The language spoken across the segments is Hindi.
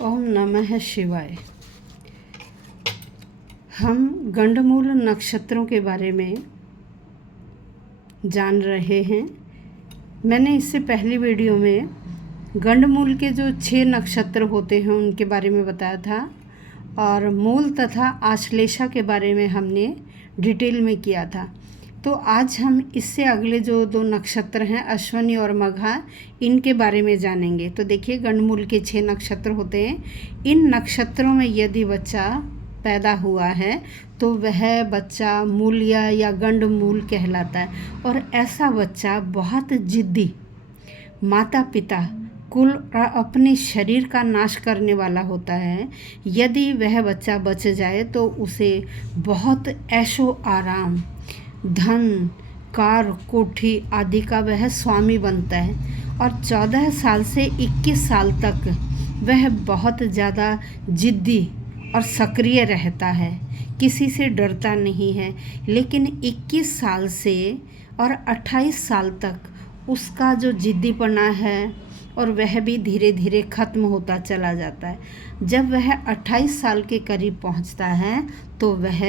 ओम नमः शिवाय। हम गंडमूल नक्षत्रों के बारे में जान रहे हैं। मैंने इससे पहली वीडियो में गंडमूल के जो 6 नक्षत्र होते हैं उनके बारे में बताया था और मूल तथा आश्लेषा के बारे में हमने डिटेल में किया था। तो आज हम इससे अगले जो 2 नक्षत्र हैं अश्विनी और मघा, इनके बारे में जानेंगे। तो देखिए, गंडमूल के 6 नक्षत्र होते हैं। इन नक्षत्रों में यदि बच्चा पैदा हुआ है तो वह बच्चा मूल्य या गंडमूल कहलाता है। और ऐसा बच्चा बहुत जिद्दी, माता पिता कुल और अपने शरीर का नाश करने वाला होता है। यदि वह बच्चा बच जाए तो उसे बहुत ऐशो आराम, धन, कार, कोठी आदि का वह स्वामी बनता है। और 14 साल से 21 साल तक वह बहुत ज़्यादा जिद्दी और सक्रिय रहता है, किसी से डरता नहीं है। लेकिन 21 साल से और 28 साल तक उसका जो जिद्दीपना है और वह भी धीरे धीरे ख़त्म होता चला जाता है। जब वह 28 साल के करीब पहुंचता है तो वह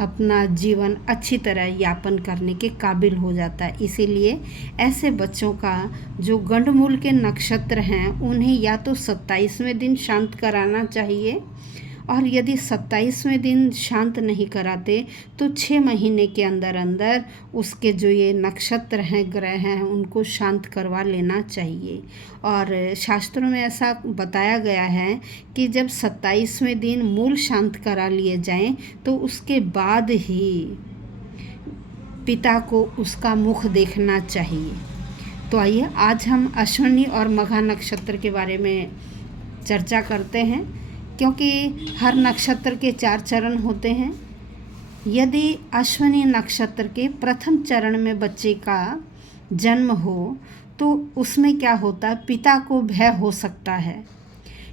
अपना जीवन अच्छी तरह यापन करने के काबिल हो जाता है। इसीलिए ऐसे बच्चों का जो गंडमूल के नक्षत्र हैं उन्हें या तो 27वें दिन शांत कराना चाहिए, और यदि 27वें दिन शांत नहीं कराते तो 6 महीने के अंदर अंदर उसके जो ये नक्षत्र हैं, ग्रह हैं, उनको शांत करवा लेना चाहिए। और शास्त्रों में ऐसा बताया गया है कि जब 27वें दिन मूल शांत करा लिए जाएं तो उसके बाद ही पिता को उसका मुख देखना चाहिए। तो आइए आज हम अश्विनी और मघा नक्षत्र के बारे में चर्चा करते हैं, क्योंकि हर नक्षत्र के 4 चरण होते हैं। यदि अश्विनी नक्षत्र के प्रथम चरण में बच्चे का जन्म हो तो उसमें क्या होता है, पिता को भय हो सकता है।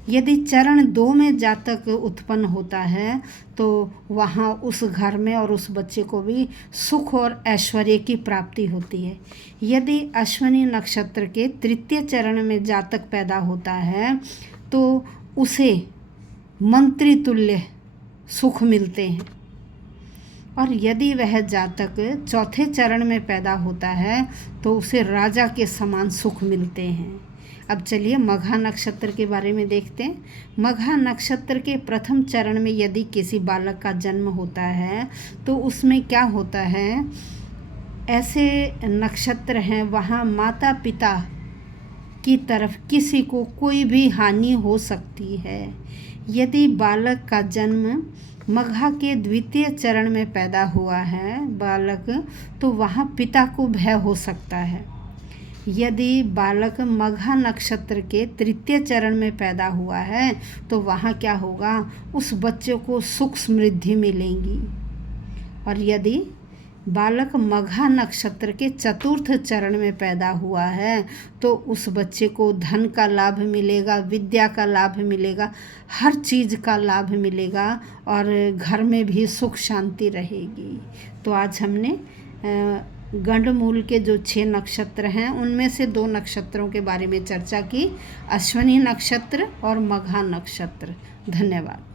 यदि चरण 2 में जातक उत्पन्न होता है तो वहाँ उस घर में और उस बच्चे को भी सुख और ऐश्वर्य की प्राप्ति होती है। यदि अश्विनी नक्षत्र के 3 चरण में जातक पैदा होता है तो उसे मंत्री तुल्य सुख मिलते हैं। और यदि वह जातक 4थे चरण में पैदा होता है तो उसे राजा के समान सुख मिलते हैं। अब चलिए मघा नक्षत्र के बारे में देखते हैं। मघा नक्षत्र के प्रथम चरण में यदि किसी बालक का जन्म होता है तो उसमें क्या होता है, ऐसे नक्षत्र हैं वहाँ माता पिता की तरफ किसी को कोई भी हानि हो सकती है। यदि बालक का जन्म मघा के 2 चरण में पैदा हुआ है बालक, तो वहाँ पिता को भय हो सकता है। यदि बालक मघा नक्षत्र के 3 चरण में पैदा हुआ है तो वहाँ क्या होगा, उस बच्चे को सुख समृद्धि मिलेंगी। और यदि बालक मघा नक्षत्र के 4th चरण में पैदा हुआ है तो उस बच्चे को धन का लाभ मिलेगा, विद्या का लाभ मिलेगा, हर चीज़ का लाभ मिलेगा और घर में भी सुख शांति रहेगी। तो आज हमने गंडमूल के जो 6 नक्षत्र हैं उनमें से 2 नक्षत्रों के बारे में चर्चा की, अश्विनी नक्षत्र और मघा नक्षत्र। धन्यवाद।